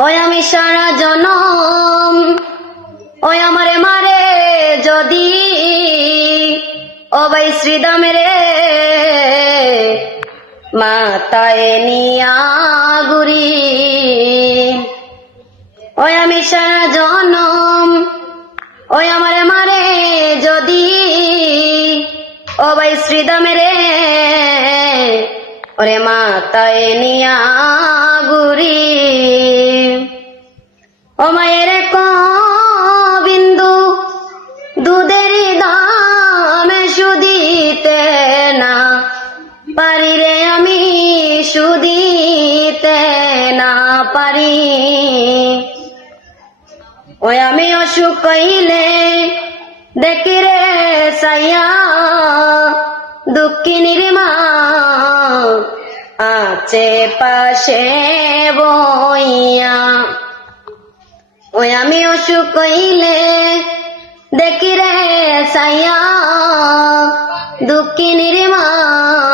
ওই আমি সারা জনম ওই আমারে মারে যদি ও ভাই শ্রীদামের মাতায় নিয়া গুরি ওই আমি সারা জনম ওই আমারে মারে যদি ও ভাই শ্রীদামের ওরে মাতায় নিয়া গুরি ও মায়ের বিন্দু দুধের দামে সুদিতে না পারি রে আমি সুদিতে না পারি ওই আমি অসুখ কইলে দেখি রে সাইয়া দুঃখিনীর মা আছে পাশে বইয়া ওই আমি অসুখ কইলে